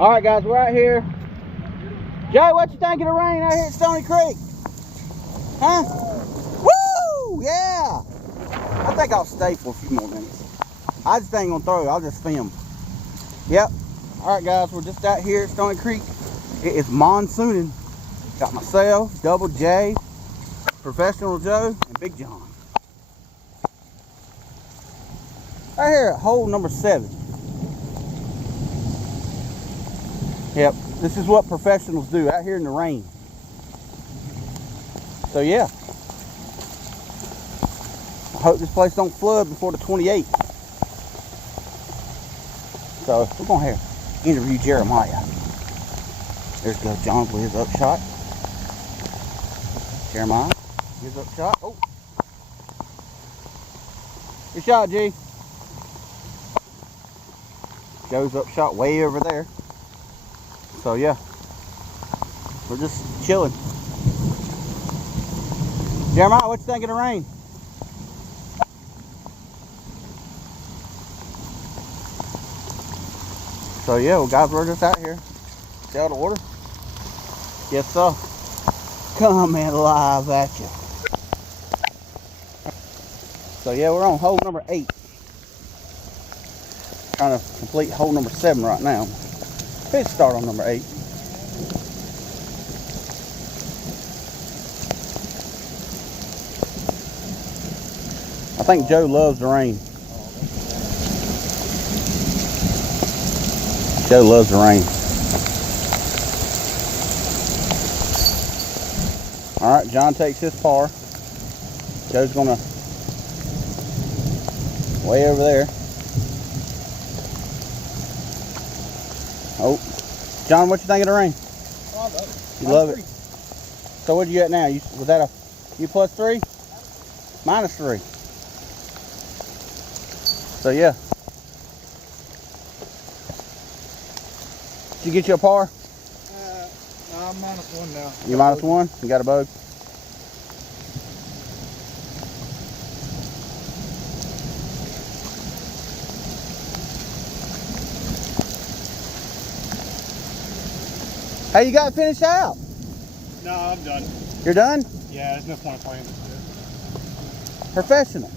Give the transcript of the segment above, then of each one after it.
All right, guys, we're out here. Jay, what you think of the rain out here at Stony Creek? Huh? Woo! Yeah! I think I'll stay for a few more minutes. I just ain't gonna throw it. I'll just film. Yep. All right, guys, we're just out here at Stony Creek. It is monsooning. Got myself, Double J, Professional Joe, and Big John. Right here at hole number 7. Yep, this is what professionals do out here in the rain. So yeah, I hope this place don't flood before the 28th. So we're gonna have interview Jeremiah. There's go John with his upshot. Jeremiah, his upshot. Oh, good shot, G. Joe's upshot way over there. So yeah, we're just chilling. Jeremiah, what you think of the rain? So yeah, well guys, we're just out here. See out of order? Yes sir. Coming live at you. So yeah, we're on hole number 8. Trying to complete hole number 7 right now. Let's start on number 8. I think Joe loves the rain. Joe loves the rain. All right, John takes his par. Joe's gonna way over there. Oh, John, what you think of the rain? Oh, I love it. You love it. So what you at now? Was that a you plus 3? Minus 3. So yeah. Did you get you a par? No, I'm -1 now. You -1? You got a bogey? Hey, you got to finish out. No, I'm done. You're done? Yeah, there's no point in playing this. Professional.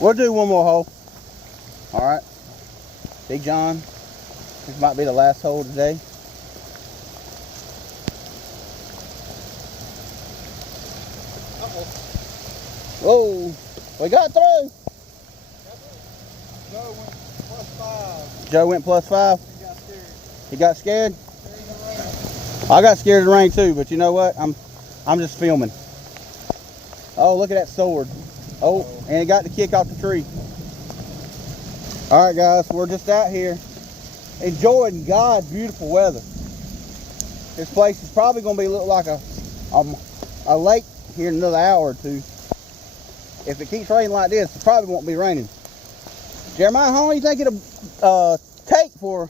We'll do one more hole. All right. Big John. This might be the last hole today. Whoa. We got through. Joe went +5. Joe went +5. He got scared. He got scared? I got scared of the rain too, but you know what? I'm just filming. Oh, look at that sword. Oh, and it got the kick off the tree. All right, guys, we're just out here enjoying God's beautiful weather. This place is probably going to be look like a lake here in another hour or two. If it keeps raining like this, it probably won't be raining. Jeremiah, how long do you think it'll take for?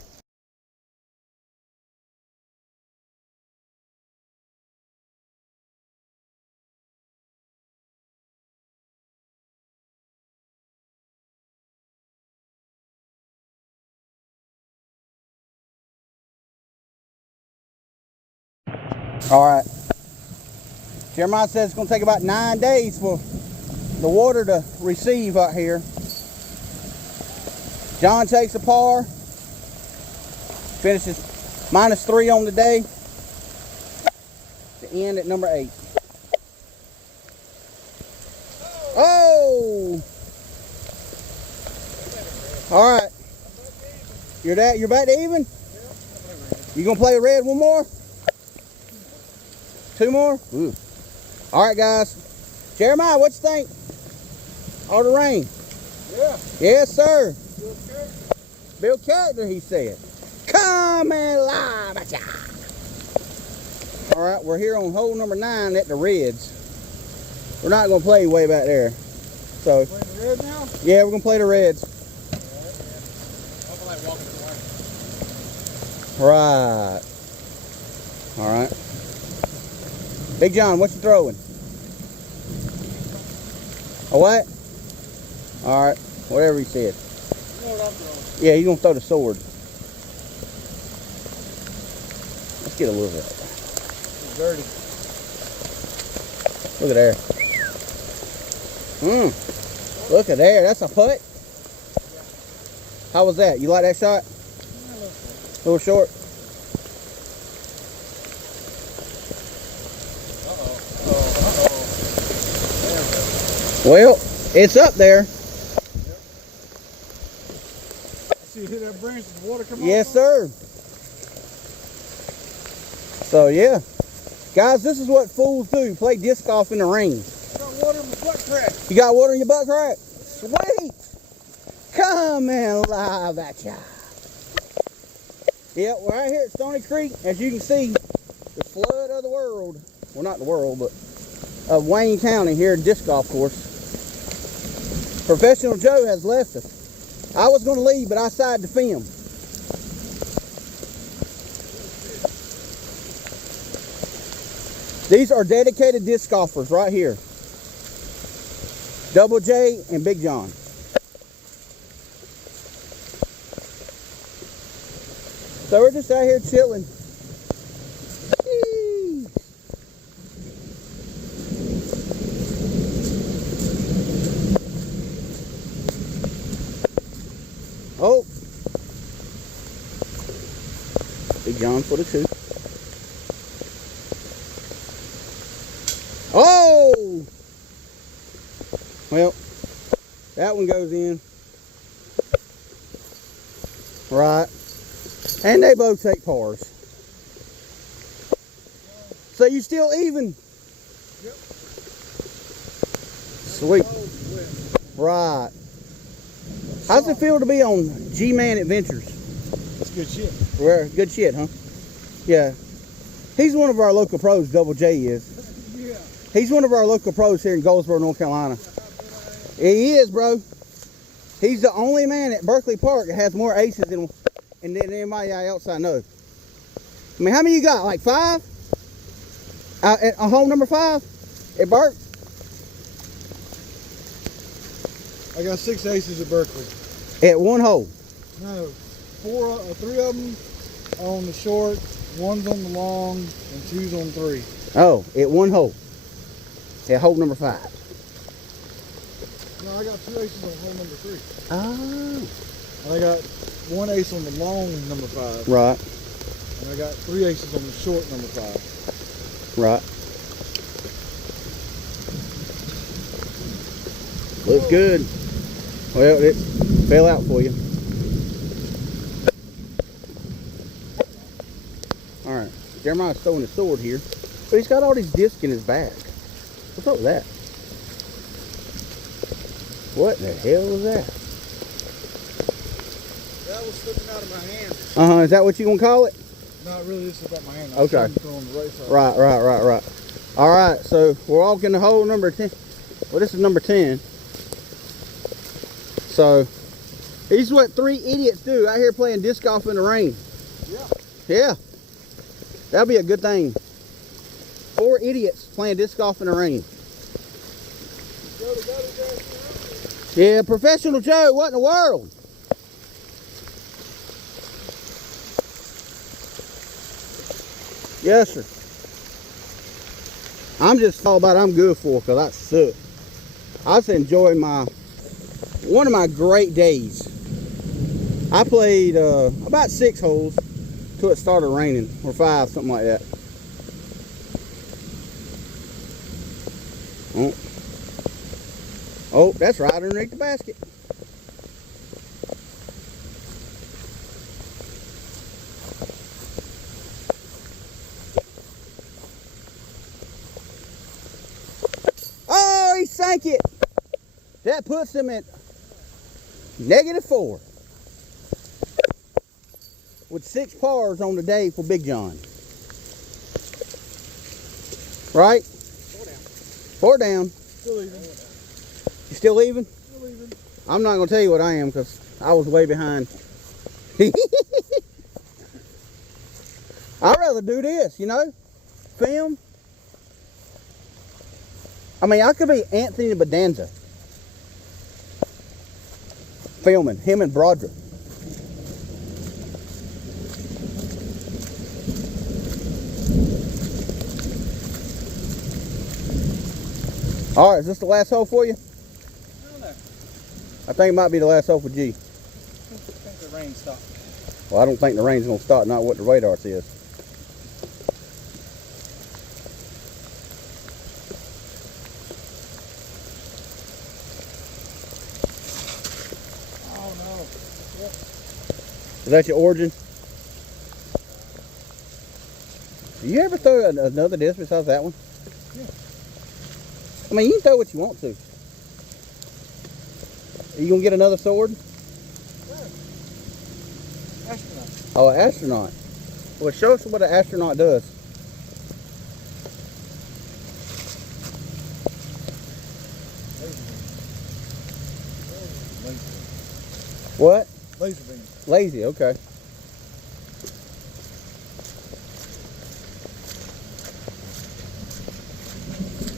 All right. Jeremiah says it's going to take about 9 days for the water to receive out here. John takes a par, finishes -3 on the day, to end at number 8. Oh! All right. You're back to even? You gonna play a red one more? 2 more? Ooh. All right, guys. Jeremiah, what you think? All the rain? Yeah. Yes, sir. Bill Character, he said. Coming live at ya. All right, we're here on hole number 9 at the Reds. We're not gonna play way back there. So. Playing the red now? Yeah, we're gonna play the Reds. Right. All right. Big John, what you throwing? A what? All right, whatever he said. You know what I'm throwing. Yeah, he's gonna throw the sword. Let's get a little bit. It's dirty. Look at there. Look at there. That's a putt. How was that? You like that shot? A little short. Well, it's up there. See you hit that branch and the water come off? Yes, sir. So yeah, guys, this is what fools do: play disc golf in the rain. I got water in my butt crack. You got water in your butt crack? Sweet. Coming live at ya. Yep, we're out here at Stony Creek. As you can see, the flood of the world. Well, not the world, but of Wayne County here at disc golf course. Professional Joe has left us. I was going to leave, but I decided to film. These are dedicated disc golfers right here. Double J and Big John. So we're just out here chilling. Oh, Big John for the 2. Oh, well, that one goes in. Right. And they both take pars. So you still even? Yep. Sweet. Right. How's it feel to be on G-Man Adventures? That's good shit. Good shit, huh? Yeah. He's one of our local pros, Double J is. Yeah. He's one of our local pros here in Goldsboro, North Carolina. He is, bro. He's the only man at Berkeley Park that has more aces than anybody else I know. I mean, how many you got? Like 5? At hole number 5 at Burke? I got 6 aces at Berkeley. At one hole. No, 3 of them on the short, 1's on the long, and 2's on 3. Oh, at one hole. At hole number 5. No, I got 2 aces on hole number 3. Oh. And I got 1 ace on the long number 5. Right. And I got 3 aces on the short number 5. Right. Looks good. Well, it fell out for you. All right. Jeremiah's throwing his sword here, but he's got all these discs in his bag. What's up with that? What the hell was that? That was slipping out of my hand. Is that what you gonna call it? Not really, just about my hand. I Okay. was throwing the right side. Right. All right, so we're walking to hole number 10. Well, this is number 10. So, these is what 3 idiots do out here playing disc golf in the rain. Yeah. Yeah. That'll be a good thing. 4 idiots playing disc golf in the rain. Yeah, Professional Joe, what in the world? Yes, sir. I'm just all about I'm good for because I suck. I was enjoying one of my great days. I played about 6 holes till it started raining, or 5, something like that. Oh, that's right underneath the basket. Oh, he sank it. That puts him at -4 with 6 pars on the day for Big John. Right? 4 down. Still even. You still leaving? Still even. I'm not going to tell you what I am because I was way behind. I'd rather do this, you know? Film. I mean, I could be Anthony Bedanza. filming him and Broderick. All right, is this the last hole for you? I don't know. I think it might be the last hole for G. I think the rain stopped. Well, I don't think the rain's gonna stop, not what the radar says. Oh no. Yep. Is that your origin? Do you ever throw another disc besides that one? Yeah. I mean, you can throw what you want to. Are you gonna get another sword? Astronaut. Oh, an astronaut. Well, show us what an astronaut does. What? Laser beam. Lazy, okay.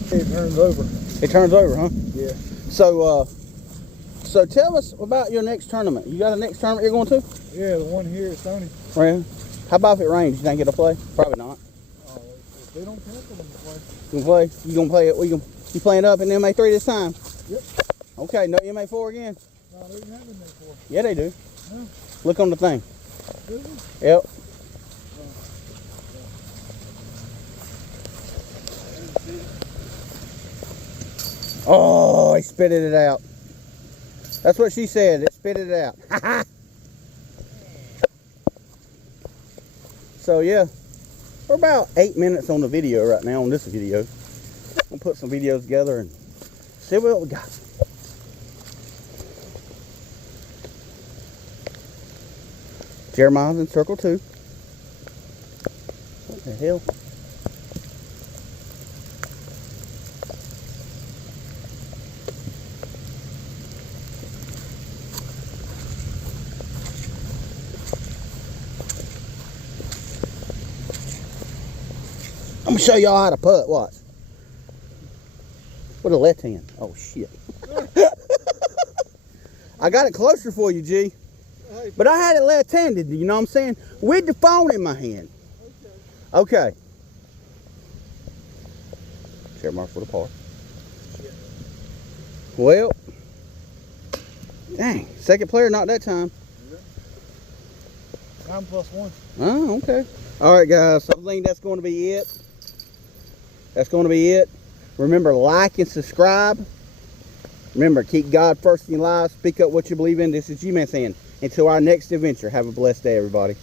It turns over. It turns over, huh? Yeah. So tell us about your next tournament. You got a next tournament you're going to? Yeah, the one here at Sony. Well, how about if it rains? You think it'll play? Probably not. Oh, if they don't cancel them to play. You gonna play? You gonna play it? You playing up in MA3 this time? Yep. Okay, no MA4 again? No, they didn't have them there before. Yeah, they do. No. Look on the thing. Did they? Yep. Oh, he spitted it out. That's what she said. It spitted it out. So yeah, we're about 8 minutes on the video right now, on this video. We'll put some videos together and see what we got. Jeremiah's in circle 2. What the hell? I'm gonna show y'all how to putt. Watch. With a left hand. Oh shit. I got it closer for you, G. But I had it left-handed, you know what I'm saying? With the phone in my hand. Okay. Share mark for the par. Well. Dang. Second player, not that time. 9+1. Oh, okay. All right, guys. So I think that's going to be it. That's going to be it. Remember, like and subscribe. Remember, keep God first in your lives. Speak up what you believe in. This is G-Man saying, until our next adventure, have a blessed day, everybody.